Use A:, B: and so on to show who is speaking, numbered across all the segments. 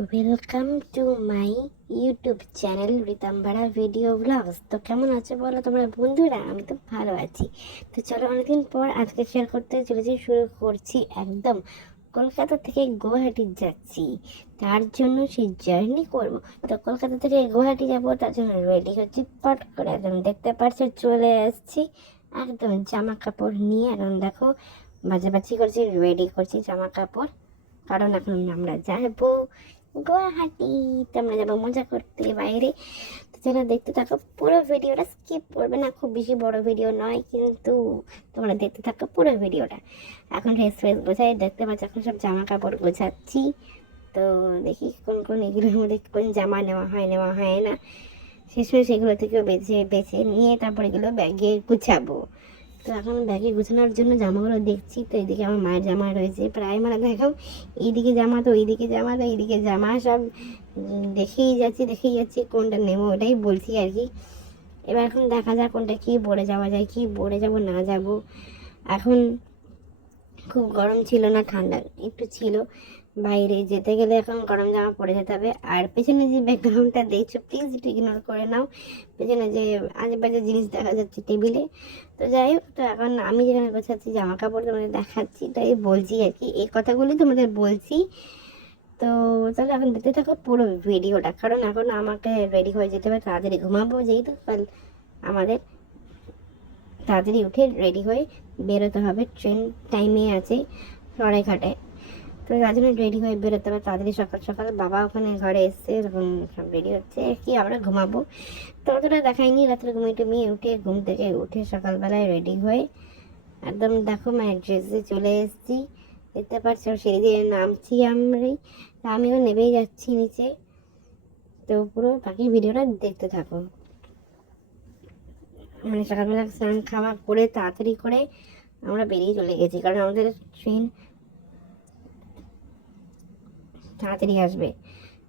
A: Welcome to my YouTube channel Ritambara video blogs তো কেমন আছো বলো তোমরা? বন্ধুরা, আমি তো ভালো আছি। তো চলো অনেকদিন পর আজকে শেয়ার করতে চলেছি, শুরু করছি একদম কলকাতা থেকে গুয়াহাটি যাচ্ছি। তার জন্য সেই জার্নি করব। তো কলকাতা থেকে গুয়াহাটি যাব, তার জন্য রেডি হচ্ছি, পট করে একদম দেখতে পারছ, চলে আসছি। একদম জামা কাপড় নিয়ে এখন দেখো, বাজাবাজি করছি রেডি করছি জামা কাপড় কারণ এখন আমরা যাব গুয়াহাটি। তোমরা যাব মজা করতে, বাইরে। যারা দেখতে থাকো, পুরো ভিডিওটা স্কিপ করবে না, খুব বেশি বড় ভিডিও নয়, কিন্তু তোমরা দেখতে থাকো পুরো ভিডিওটা। এখন ড্রেস ফ্রেস গোছাই, দেখতে পাচ্ছ, এখন সব জামা কাপড় গোছাচ্ছি। তো দেখি কোন কোন এগুলোর মধ্যে কোন জামা নেওয়া হয় নেওয়া হয় না। শেষ হয়ে সেগুলো থেকেও বেছে বেছে নিয়ে তারপর এগুলো ব্যাগে গুছাবো। তো এখন ব্যাগে গুছানোর জন্য জামাগুলো দেখছি। তো এইদিকে আমার মায়ের জামা রয়েছে। প্রায় মানে দেখো এইদিকে জামা তো এইদিকে জামা, তো এইদিকে জামা সব দেখেই যাচ্ছি দেখেই যাচ্ছি কোনটা নেব ওটাই বলছি আর কি। এবার এখন দেখা যাক কোনটা কি পরে যাওয়া যায়, কি পরে যাব, না যাব। এখন খুব গরম ছিল না, ঠান্ডা একটু ছিল। বাইরে যেতে গেলে এখন গরম জামা পরে যেতে হবে। আর পেছনে যে ব্যাকগ্রাউন্ডটা দেখছ প্লিজ একটু ইগনোর করে নাও। পেছনে যে আজেবাজে জিনিস দেখা যাচ্ছে টেবিলে তো যাই হোক, তো এখন আমি যেখানে গোছাচ্ছি জামা কাপড় তোমাদের দেখাচ্ছি তাই বলছি আর কি। এই কথাগুলি তোমাদের বলছি। তো তাহলে এখন দেখতে থাকো পুরো ভিডিওটা কারণ এখন আমাকে রেডি হয়ে যেতে হবে, তাড়াতাড়ি ঘুমাবো যেহেতু আমাদের তাড়াতাড়ি উঠে রেডি হয়ে বেরোতে হবে। ট্রেন টাইমে আছে সরাইঘাটে তো তার জন্য রেডি হয়ে বেরোতে হবে। তাড়াতাড়ি সকাল সকাল বাবা ওখানে ঘরে এসছে তখন সব রেডি হচ্ছে। কি আমরা ঘুমাবো? তো অতটা দেখাইনি রাত্রে ঘুমিয়ে টুমিয়ে উঠে ঘুম থেকে উঠে সকালবেলায় রেডি হয়ে একদম দেখো মায়ের ড্রেসে চলে এসেছি। দেখতে পাচ্ছ সেই দিয়ে নামছি আমরাই আমিও নেবেই যাচ্ছি নিচে। তো পুরো বাকি ভিডিওটা দেখতে থাকো। মানে সকালবেলা স্নান খাওয়া করে তাড়াতাড়ি করে আমরা বেরিয়ে চলে গেছি। কারণ আমাদের ট্রেন তাড়াতাড়ি আসবে।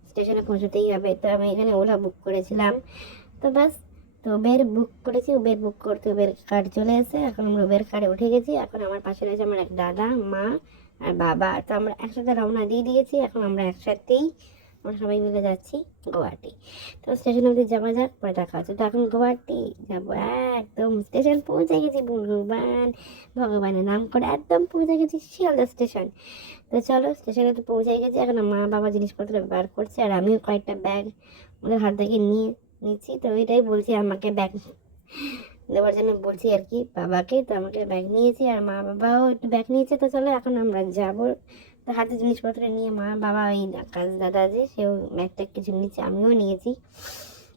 A: স্টেশনে পৌঁছতেই হবে। তো আমি এখানে ওলা বুক করেছিলাম। তো ব্যাস তো উবের বুক করেছি। উবের বুক করতে উবের কার্ড চলে এসে এখন আমরা উবের কার্ডে উঠে গেছি। এখন আমার পাশে রয়েছে আমার এক দাদা, মা আর বাবা। তো আমরা একসাথে রওনা দিয়ে দিয়েছি। এখন আমরা একসাথেই আমরা সবাই মিলে যাচ্ছি গুয়াহাটি। তো স্টেশন অবধি যাওয়া যাক, পরে দেখা হচ্ছে। তো এখন গুয়াহাটি যাব, একদম স্টেশন পৌঁছে গেছি, ভগবান, ভগবানের নাম করে একদম পৌঁছে গেছি শিয়ালদা স্টেশন তো চলো স্টেশনে তো পৌঁছে গেছি, এখন মা বাবা জিনিসপত্র বার করছে আর আমিও কয়েকটা ব্যাগ ওদের হাত থেকে নিয়ে নিচ্ছি। তো ওইটাই বলছি আমাকে ব্যাগ দেওয়ার জন্য বলছি আর কি, বাবাকে। তো আমাকে ব্যাগ নিয়েছি আর মা বাবাও একটু ব্যাগ নিয়েছে। তো চলো এখন আমরা যাব হাতে জিনিসপত্র নিয়ে মা, বাবা ওই কাজ দাদা যে, সেও ব্যাগটা কিছু নিচ্ছে আমিও নিয়েছি।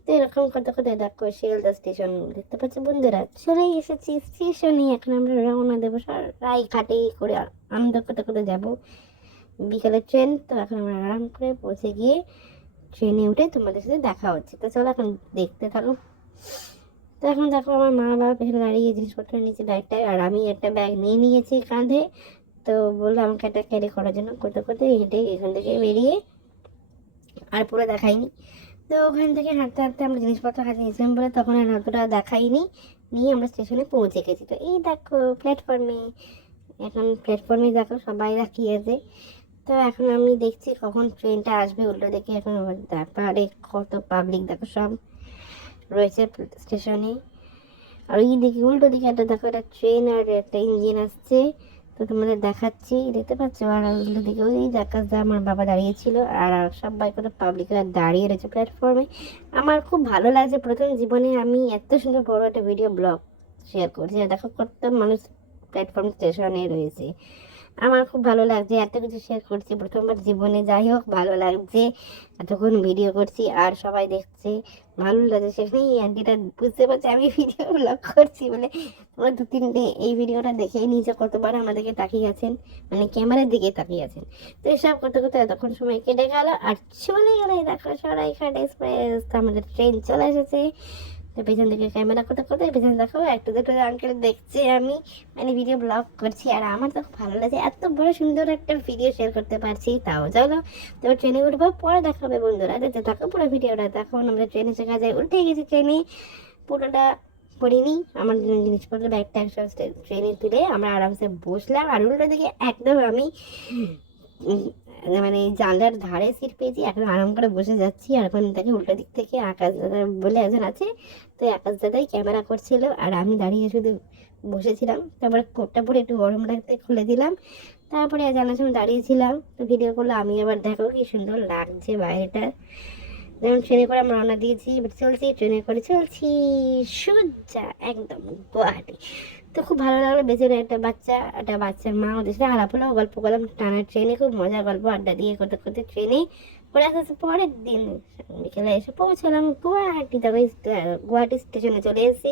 A: তো এরকম করতে করতে দেখো শিয়ালদা স্টেশন, দেখতে পাচ্ছি বন্ধুরা? চলে এসেছি স্টেশনে, এখন আমরা রওনা দেবো রায়ঘাটে করে আনন্দ করতে করতে যাব। বিকালের ট্রেন, তো এখন আমরা আরাম করে পৌঁছে গিয়ে ট্রেনে উঠে তোমাদের সাথে দেখা হচ্ছে। তো চলো এখন দেখতে থাকো। তো এখন দেখো আমার মা, বাবা পেছনে দাঁড়িয়ে জিনিসপত্র নিচে ব্যাগটা, আর আমি একটা ব্যাগ নিয়ে নিয়েছি কাঁধে। তো বলল আমাকে একটা ক্যারি করার জন্য। করতে করতে হেঁটে এখান থেকে বেরিয়ে আর পুরো দেখাইনি। তো ওখান থেকে হাঁটতে হাঁটতে আমরা জিনিসপত্র হাতে নিয়েছিলাম বলে তখন আর অতটা দেখাইনি। নিয়ে আমরা স্টেশনে পৌঁছে গেছি। তো এই দেখো প্ল্যাটফর্মে এখন প্ল্যাটফর্মে দেখো সবাই রাখিয়ে আছে। তো এখন আমি দেখছি কখন ট্রেনটা আসবে, উল্টো দেখে এখন তারপরে কত পাবলিক দেখো সব রয়েছে স্টেশনে। আর ওই দিকে উল্টো দিকে একটা দেখো, একটা ট্রেন আর একটা ইঞ্জিন আসছে। তো তোমাদের দেখাচ্ছি, দেখতে পাচ্ছ? আর উল্টো দিকে ওই দেখা দা আমার বাবা দাঁড়িয়েছিল, আর সবাই করে পাবলিকরা দাঁড়িয়ে রয়েছে প্ল্যাটফর্মে আমার খুব ভালো লাগছে। প্রথম জীবনে আমি এত সুন্দর বড় একটা ভিডিও ব্লগ শেয়ার করছি। দেখো কত মানুষ প্ল্যাটফর্ম স্টেশনে রয়েছে। আমার খুব ভালো লাগছে, এত কিছু শেয়ার করছি। প্রথমবার জীবনে যাই হোক, ভালো লাগছে। এতক্ষণ ভিডিও করছি আর সবাই দেখছে। ভালো লাগছে। সেখানে এই আন্টিটা বুঝতে পারছে, আমি ভিডিও ব্লগ করছি বলে তোমরা দু, তিনটে এই ভিডিওটা দেখেই নিচে কতবার আমাদেরকে তাকিয়ে আছেন মানে ক্যামেরার দিকে তাকিয়ে আছেন। তো এসব করতে করতে এতক্ষণ সময় কেটে গেল আর চলে গেল দেখো, সরাইঘাট এক্সপ্রেস আমাদের ট্রেন চলে এসেছে। তো পেছন থেকে ক্যামেরা করতে করতে পেছন দেখো একটা দুটো আঙ্কেল দেখছে আমি। মানে ভিডিও ব্লগ করছি, আর আমার তো ভালো লাগছে। এত বড় সুন্দর একটা ভিডিও শেয়ার করতে পারছি, তাও চলো। তো ট্রেনে উঠবো, পরে দেখা হবে বন্ধুরা। দেখতে থাকো পুরো ভিডিওটা তখন আমরা ট্রেনে শেখা যায় উঠে গেছি ট্রেনে পুরোটা পড়িনি আমার জিনিসপত্র, ব্যাগটা একসাথে ট্রেনে তুলে আমরা আরামসে বসলাম। আর উল্টো দিকে একদম আমি মানে জানলার ধারে সিট পেয়েছি, এখন আরাম করে বসে যাচ্ছি। আর এখন তাকে উল্টো দিক থেকে আকাশ দাদা বলে একজন আছে। তো আকাশ দাদাই ক্যামেরা করছিল আর আমি দাঁড়িয়ে শুধু বসেছিলাম। তারপরে কোটটা পরে একটু গরম লাগতে খুলে দিলাম। তারপরে জানার সময় দাঁড়িয়েছিলাম তো ভিডিও করলে, আমি আবার দেখো কি সুন্দর লাগছে বাইরেটা। যেমন ট্রেনে করে আমরা রওনা দিয়েছি চলছি, ট্রেনে করে চলছি। সোজা, একদম গুয়াহাটি। তো খুব ভালো লাগল বেঁচে একটা বাচ্চা, একটা বাচ্চার মা ওদের সাথে আলাপ হলো, গল্প করলাম, টানা ট্রেনে খুব মজা গল্প, আড্ডা দিয়ে করতে করতে ট্রেনে করে আস্তে আস্তে পরের দিন বিকেলে এসে পৌঁছলাম গুয়াহাটি। তবে গুয়াহাটি স্টেশনে চলে এসেছি।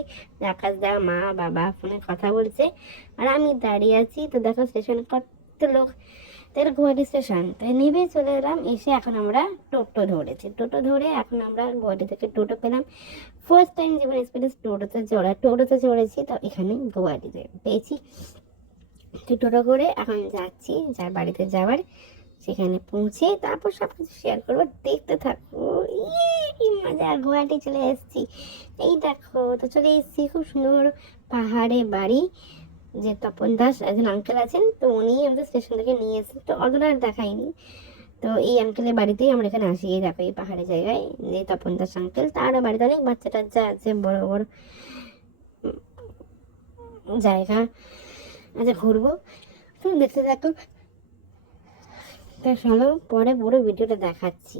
A: আকাশ দা, মা, বাবা ফোনে কথা বলছে। আর আমি দাঁড়িয়ে আছি। তো দেখো স্টেশনে কত লোক। তাহলে গুয়াহাটি স্টেশন তাই নেমে চলে এলাম। এসে এখন আমরা টোটো ধরেছি। টোটো ধরে এখন আমরা গুয়াহাটি থেকে টোটো পেলাম। ফার্স্ট টাইম জীবন এক্সপিরিয়েন্স টোটোতে চড়া টোটোতে চড়েছি, তো এখানে গুয়াহাটিতে পেয়েছি। তো টোটো করে এখন যাচ্ছি, যার বাড়িতে যাওয়ার। সেখানে পৌঁছে তারপর সব কিছু শেয়ার করব। দেখতে থাকব। ইয়ে কি মজা! গুয়াহাটি চলে এসেছি। এই দেখো, তো চলে এসেছি। খুব সুন্দর পাহাড়ে বাড়ি। যে তপন দাস একজন আঙ্কেল আছেন, তো উনি আমাদের স্টেশন থেকে নিয়ে এসেছেন তো অতটা আর দেখাইনি তো এই আঙ্কেলের বাড়িতেই আমরা এখানে আসি, এই দেখো এই পাহাড়ের জায়গায়। যে তপন দাস আঙ্কেল তারও বাড়িতে অনেক বাচ্চা টাচ্চা আছে, বড় বড় জায়গা আচ্ছা ঘুরবো। তুমি দেখতে থাকো। তা চলো, পরে পুরো ভিডিওটা দেখাচ্ছি।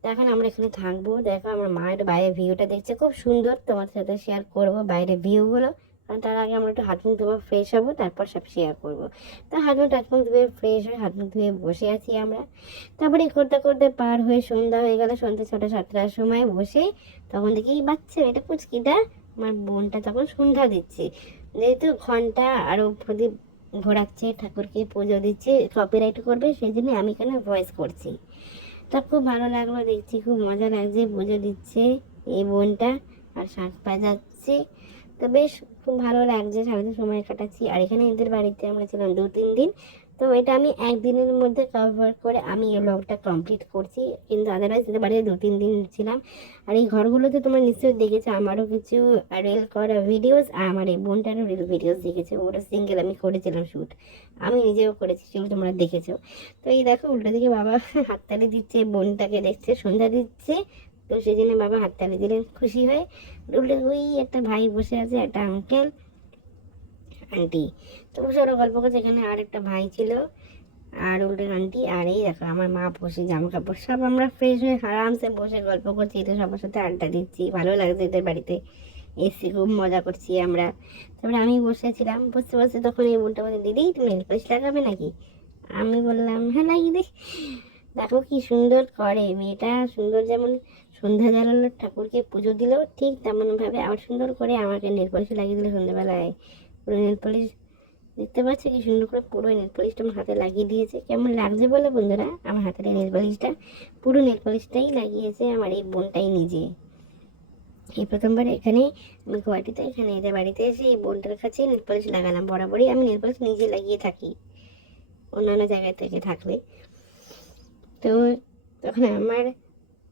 A: তো এখন আমরা এখানে থাকব। দেখো আমার মায়ের বাইরে ভিউটা দেখছে, খুব সুন্দর। তোমার সাথে শেয়ার করব বাইরে ভিউগুলো তার আগে আমরা একটু হাত মুখ ধোবো ফ্রেশ হব, তারপর সব শেয়ার করব। তো হাত মুখ টাত মুখ ধুয়ে ফ্রেশ হয়ে হাত মুখ ধুয়ে বসে আছি আমরা। তারপরে করতে করতে পার হয়ে সন্ধ্যা হয়ে গেল, সন্ধ্যা ছটা, সাতটার সময় বসে তখন দেখি বাচ্চা, এটা পুচকিটা, আমার বোনটা তখন সন্ধ্যা দিচ্ছে। যেহেতু ঘণ্টা আরও প্রদীপ ঘোরাচ্ছে, ঠাকুরকে পুজো দিচ্ছে কপিরাইট করবে, সেই জন্য আমি কেন ভয়েস করছি। তা খুব ভালো লাগল দেখছি, খুব মজা লাগছে, পুজো দিচ্ছে এই বোনটা, আর শাঁখ বাজাচ্ছে। তো বেশ খুব ভালো লাগছে, সারাদিন সময় কাটাচ্ছি। আর এখানে এদের বাড়িতে আমরা ছিলাম দু তিন দিন। তো এটা আমি একদিনের মধ্যে কভার করে আমি এই ব্লগটা কমপ্লিট করছি। কিন্তু আদারওয়াইজ এদের বাড়িতে দু তিন দিন ছিলাম। আর এই ঘরগুলোতে তোমরা নিশ্চয়ই দেখেছ, আমারও কিছু রিল করা ভিডিওস আর আমার এই বোনটারও রিল ভিডিওস দেখেছে। ওটা সিঙ্গেল আমি করেছিলাম শ্যুট আমি নিজেও করেছি সেগুলো তোমরা দেখেছ। তো এই দেখো, উল্টো দিকে বাবা হাততালি দিচ্ছে, বোনটাকে দেখছে, সন্ধ্যা দিচ্ছে। তো সেই জন্য বাবা হাততালি দিলেন খুশি হয়ে উল্টো ওই একটা ভাই বসে আছে, একটা আঙ্কেল আন্টি তো বসে ওরা গল্প করছে, এখানে আর একটা ভাই ছিল, আর উল্টো আন্টি আর এই দেখো আমার মা বসে জামা কাপড় সব আমরা ফ্রেশ হয়ে আরামসে বসে গল্প করছি, এদের সবার সাথে আড্ডা দিচ্ছি, ভালো লাগছে এদের বাড়িতে। এসে খুব মজা করছি আমরা। তারপরে আমি বসেছিলাম বসে বসে তখন এই বোনটা বলে দিদি, তুমি নেল লাগাবে নাকি? আমি বললাম হ্যাঁ লাগিয়ে দেখো কি সুন্দর করে, মেয়েটা সুন্দর যেমন সন্ধ্যা জ্বালালো ঠাকুরকে পুজো দিল। ঠিক তেমনভাবে আবার সুন্দর করে আমাকে নেল পলিশ লাগিয়ে দিল সন্ধ্যাবেলায়। পুরো নেল পলিশ দেখতে পাচ্ছ কি সুন্দর করে পুরো নেল পলিশটা আমার হাতে লাগিয়ে দিয়েছে। কেমন লাগছে বলে বন্ধুরা? আমার হাতের এই নেল পলিশটা। পুরো নেল পলিশটাই লাগিয়েছে আমার এই বোনটাই নিজে। এই প্রথমবার এখানে আমি গুয়াহাটিতে, এখানে এদের বাড়িতে এসে এই বোনটার কাছে নেল পলিশ লাগালাম। বরাবরই আমি নেল পলিশ নিজে লাগিয়ে থাকি। অন্যান্য জায়গায় থেকে থাকলে। তো তখন আমার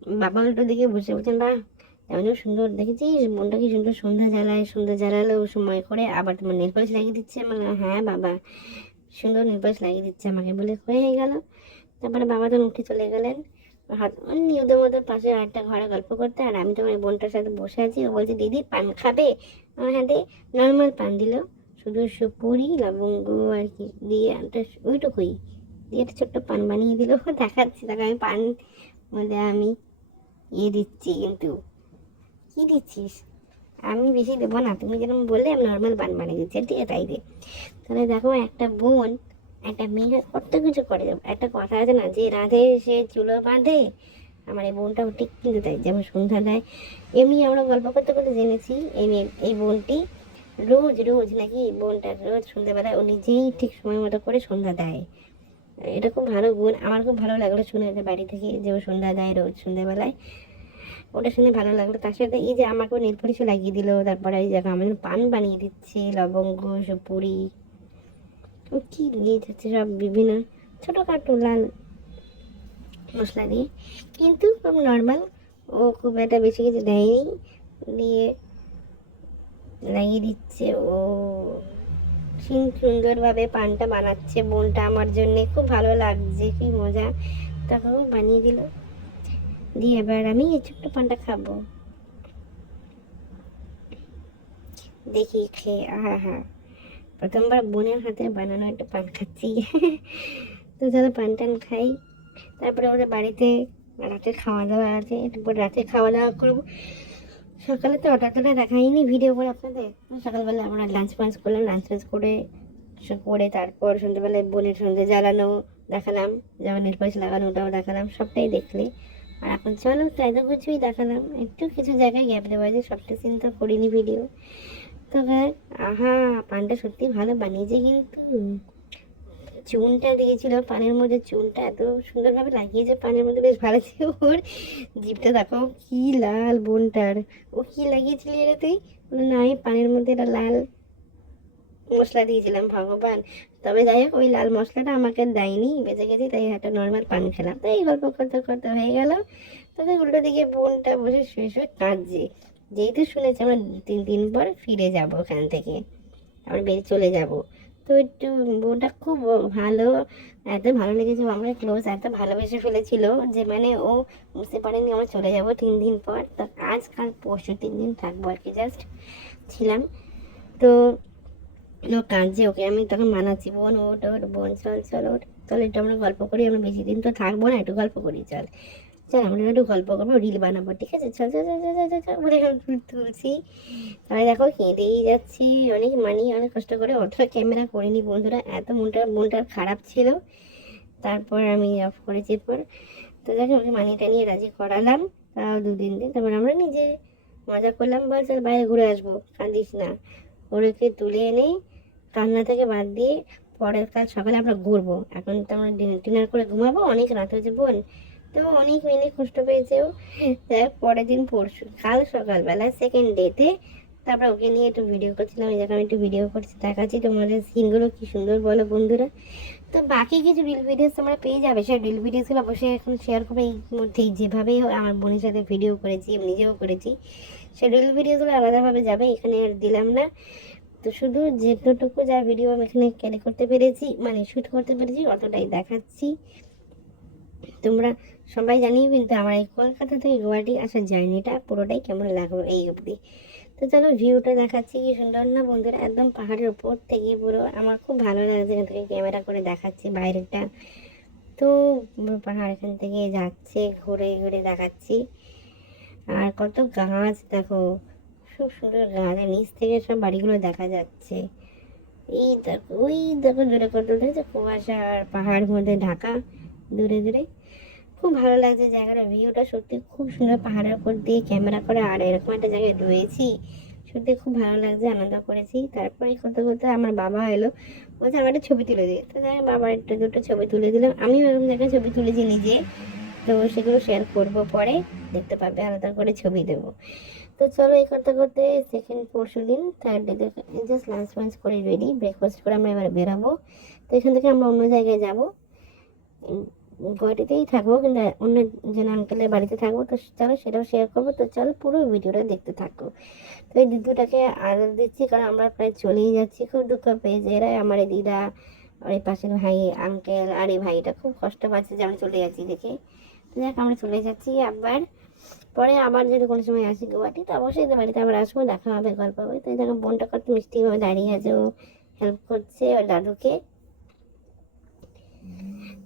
A: বাবা উল্টো দিকে বসে বলছেন বা এমন সুন্দর দেখেছিস? বোনটা কি সুন্দর? সন্ধ্যা জ্বালায় সন্ধ্যা জ্বালালো সময় করে। আবার তোমার নেল লাগিয়ে দিচ্ছে আমি বললাম, হ্যাঁ বাবা। সুন্দর নেল লাগিয়ে দিচ্ছে আমাকে বলে হয়ে গেল। তারপরে বাবা তখন উঠে চলে গেলেন। হাত ওদের মধ্যে পাশে একটা ঘরে গল্প করতে। আর আমি তোমার বোনটার সাথে বসে আছি। ও বলছে দিদি পান খাবে? আমার হাতে নর্মাল পান দিল। শুধু সুপুরি লবঙ্গ আর কি দিয়ে একটা ওইটুকুই। দিয়ে একটা ছোট্ট পান বানিয়ে দিল। দেখাচ্ছি তাকে আমি পান মধ্যে আমি ইয়ে দিচ্ছি কিন্তু। কি দিচ্ছিস? আমি বেশি দেবো না। তুমি যেরকম বললে, আমি নর্মাল বান বানিয়ে দিচ্ছি। ঠিক তাই দে। তাহলে দেখো, একটা বোন, একটা মেয়ে কত কিছু করে। একটা কথা আছে না, যে রাধে, সে চুলো বাঁধে। আমার এই বোনটাও ঠিক কিন্তু তাই। যেমন সন্ধ্যা দেয় এমনি আমরা গল্প করতে করতে জেনেছি, এই এই বোনটি রোজ রোজ নাকি বোনটা রোজ সন্ধ্যাবেলায় ও নিজেই ঠিক সময় মতো করে সন্ধ্যা দেয়। এটা খুব ভালো গুণ। আমার খুব ভালো লাগল শুনে যে বাড়ি থেকে যে ও সন্ধ্যা যায় রোজ সন্ধ্যাবেলায়, ওটা শুনে ভালো লাগল। তার সাথে এই যে আমাকে নীল পলিশও লাগিয়ে দিল, তারপরে এই জায়গা আমাদের পান বানিয়ে দিচ্ছে, লবঙ্গ, সুপুরি। কি দিয়ে যাচ্ছে সব বিভিন্ন ছোটোখাটো লাল মশলা দিয়ে। কিন্তু খুব নর্মাল ও খুব একটা বেশি কিছু দেয়নি। দিয়ে লাগিয়ে দিচ্ছে ও। সুন্দরভাবে পানটা বানাচ্ছে, বোনটা আমার জন্য। খুব ভালো লাগছে, কি মজা। তারপর ও বানিয়ে দিল। দিয়ে এবার আমি এই ছোট্ট পানটা খাব। দেখি খেয়ে আহা হা। প্রথমবার বোনের হাতে বানানো একটা পান খাচ্ছি। তো চলো পান টান খাই। তারপরে আমাদের বাড়িতে রাতে খাওয়া দাওয়া আছে একটু রাতে খাওয়া দাওয়া করব। সকালে তো হঠাৎ করে দেখাইনি ভিডিও করে আপনাদের। সকালবেলা আমরা লাঞ্চ ফাঞ্চ করলাম লাঞ্চ ফাঞ্চ করে করে তারপর সন্ধ্যেবেলায় বোনের সন্ধ্যে জ্বালানো দেখালাম, যেমন নির্বাচ লাগানো ওটাও দেখালাম, সবটাই দেখলে। আর এখন চলো তাই তো কিছুই দেখালাম, একটু কিছু জায়গায় গ্যাপ দেওয়া আছে সবটা চিন্তা করিনি ভিডিও তো গায়ে আহা, পানটা সত্যি ভালো বানিয়েছে কিন্তু। চুনটা দিয়েছিল পানের মধ্যে চুনটা এত সুন্দরভাবে লাগিয়েছে, পানের মধ্যে বেশ ভালো ছিল ওর। জিপটা দেখো কি লাল বোনটার। ও কি লাগিয়েছিলি এটা তুই? না আমি পানের মধ্যে একটা লাল মশলা দিয়েছিলাম, ভগবান। তবে যাই হোক, ওই লাল মশলাটা আমাকে দেয়নি, বেঁচে গেছি, তাই একটা নর্মাল পান খেলাম। তাই এই গল্প করতে করতে হয়ে গেল। তাদের উল্টো দিকে বোনটা বসে শুয়ে শুয়ে কাঁদছে। যেহেতু শুনেছি আমরা তিন দিন পর ফিরে যাব ওখান থেকে, আমরা বেরিয়ে চলে যাব। তো একটু বউটা খুব ভালো এত ভালো লেগেছে ও আমাকে ক্লোজ এত ভালোবেসে ফেলেছিল যে মানে ও বুঝতে পারেনি আমরা চলে যাব তিন দিন পর। তো আজ, কাল, পরশু তিন দিন থাকব আর কি জাস্ট ছিলাম। তো ও কাঁদছে ওকে আমি তখন মানাচ্ছি, বোন ওট ওট বোন চল চল ওট চল, একটু আমরা গল্প করি, আমরা বেশি দিন তো থাকব না, একটু গল্প করি, চল। চল আমরা একটু গল্প করব রিল বানাবো ঠিক আছে? চল চল চল চল চল, চল বলে তুলছি। তাহলে দেখো কেঁদেই যাচ্ছি। অনেক মানি অনেক কষ্ট করে অতটা ক্যামেরা করিনি বন্ধুরা এত মনটা মনটা খারাপ ছিল। তারপর আমি অফ করেছি পর তো দেখো ওকে মানিটা নিয়ে রাজি করালাম। তাও দুদিন দিন। তারপর আমরা নিজে মজা করলাম বল চল বাইরে ঘুরে আসব। কাঁদিস না। ওদেরকে তুলে এনে কান্না থেকে বাদ দিয়ে পরের কাল সকালে আমরা ঘুরবো। এখন তো আমরা ডিনার করে ঘুমাবো অনেক রাত হয়েছে বোন। তো অনেক মেনে কষ্ট পেয়েছে ও যাই পরের দিন পরশু, কাল সকালবেলা সেকেন্ড ডেতে তারপরে ওকে নিয়ে একটু ভিডিও করছিলাম। এই আমি একটু ভিডিও করছি, দেখাচ্ছি তোমাদের সিনগুলো কি সুন্দর বলো বন্ধুরা। তো বাকি কিছু রিল ভিডিওস তোমরা পেয়ে যাবে। সেই রিল ভিডিওসগুলো অবশ্যই এখন শেয়ার করবে। এই মধ্যেই যেভাবেই আমার বোনের সাথে ভিডিও করেছি নিজেও করেছি। সেই রিল ভিডিওগুলো আলাদাভাবে যাবে, এখানে আর দিলাম না। তো শুধু যেটুকু যা ভিডিও আমি এখানে ক্যারি করতে পেরেছি মানে শ্যুট করতে পেরেছি, অতটাই দেখাচ্ছি। তোমরা সবাই জানি কিন্তু আমার এই কলকাতা থেকে গুয়াহাটি আসার জার্নিটা পুরোটাই কেমন লাগল এই অবধি। তো চলো ভিউটা দেখাচ্ছি, কি সুন্দর না বন্ধুরা? একদম পাহাড়ের উপর থেকে পুরো আমার খুব ভালো লাগছে এখান থেকে ক্যামেরা করে দেখাচ্ছি বাইরেটা তো পাহাড় এখান থেকে যাচ্ছে, ঘুরে ঘুরে দেখাচ্ছি। আর কত গাছ দেখো, খুব সুন্দর গাছ। নিচ থেকে সব বাড়িগুলো দেখা যাচ্ছে। এই দেখো ওই দেখো দূরে কত উঠেছে কুয়াশা আর পাহাড় মধ্যে ঢাকা। দূরে দূরে খুব ভালো লাগছে জায়গাটা ভিউটা। সত্যি খুব সুন্দর পাহাড়ের উপর দিয়ে ক্যামেরা করে, আর এরকম একটা জায়গায় রয়েছি, সত্যি খুব ভালো লাগছে, আনন্দ করেছি। তারপরে করতে করতে আমার বাবা এলো, বলছে আমার একটা ছবি তুলে দিয়ে তো যাই বাবার একটা দুটো ছবি তুলে দিলাম। আমিও এরকম জায়গায় ছবি তুলেছি নিজে, তো সেগুলো শেয়ার করব পরে, দেখতে পাবে, আলাদা করে ছবি দেবো। তো চলো এই করতে করতে সেকেন্ড পরশু দিন থার্ড ডে জাস্ট লাঞ্চ ফাঞ্চ করে রেডি ব্রেকফাস্ট করে আমরা এবার বেরাবো। তো এখান থেকে আমরা অন্য জায়গায় যাব। গুয়াহাটিতেই থাকব কিন্তু অন্য জন আঙ্কেলের বাড়িতে থাকব। তো চলো সেটাও শেয়ার করব। তো চলো পুরো ভিডিওটা দেখতে থাকো। তো এই দিদুটাকে আদর দিচ্ছি, কারণ আমরা প্রায় চলেই যাচ্ছি। খুব দুঃখ পেয়েছে এরা আমার এই দিদা, আর এই পাশের ভাই আঙ্কেল আর এই ভাইটা। খুব কষ্ট পাচ্ছে যে আমরা চলে যাচ্ছি দেখে। দেখ আমরা চলে যাচ্ছি আবার। পরে আবার যদি কোনো সময় আসি গুয়াহাটি, তো অবশ্যই বাড়িতে আবার আসব, দেখা হবে, গল্প হবে। তো দেখো, বোনটা কত মিষ্টিভাবে দাঁড়িয়ে আছে, ও হেল্প করছে ওর দাদুকে।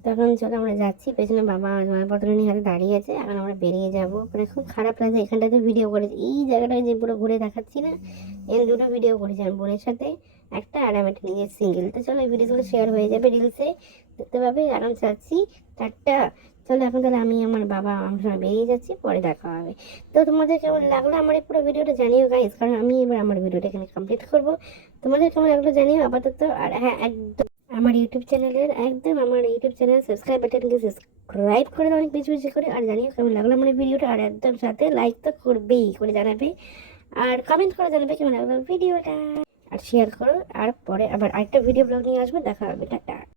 A: তখন চলো আমরা যাচ্ছি, পেছনে বাবা মালপত্র নিয়ে হাতে দাঁড়িয়ে আছে, এখন আমরা বেরিয়ে যাব। মানে খুব খারাপ লাগছে, এখানটাতে ভিডিও করেছি। এই জায়গাটায় যে পুরো ঘুরে দেখাচ্ছি না, এই দুটো ভিডিও করেছি আমি, বোনের সাথে একটা আর একটা নিজের সিঙ্গেল তো চলো এই ভিডিওগুলো শেয়ার হয়ে যাবে রিলসে দেখতে পাবে, আরাম চাচ্ছি টাটা। চলো এখন তাহলে আমি আমার বাবা, আমার সঙ্গে বেরিয়ে যাচ্ছি, পরে দেখা হবে। তো তোমাদের কেমন লাগল আমার এই পুরো ভিডিওটা জানিও গাইস কারণ আমি এবার আমার ভিডিওটা এখানে কমপ্লিট করব। তোমাদের কেমন লাগল জানিও আপাতত, আর হ্যাঁ একদম। আমার ইউটিউব চ্যানেলের একদম আমার ইউটিউব চ্যানেল সাবস্ক্রাইব বাটনকে সাবস্ক্রাইব করে অনেক বেশি বেশি করে। আর জানিও কেমন লাগল আমার ভিডিওটা আর একদম সাথে লাইক তো করবেই, করে জানাবে। আর কমেন্ট করে জানাবে কেমন লাগল ভিডিওটা আর শেয়ার করো, আর পরে আবার আরেকটা ভিডিও ব্লগ নিয়ে আসব, দেখা হবে, টাটা।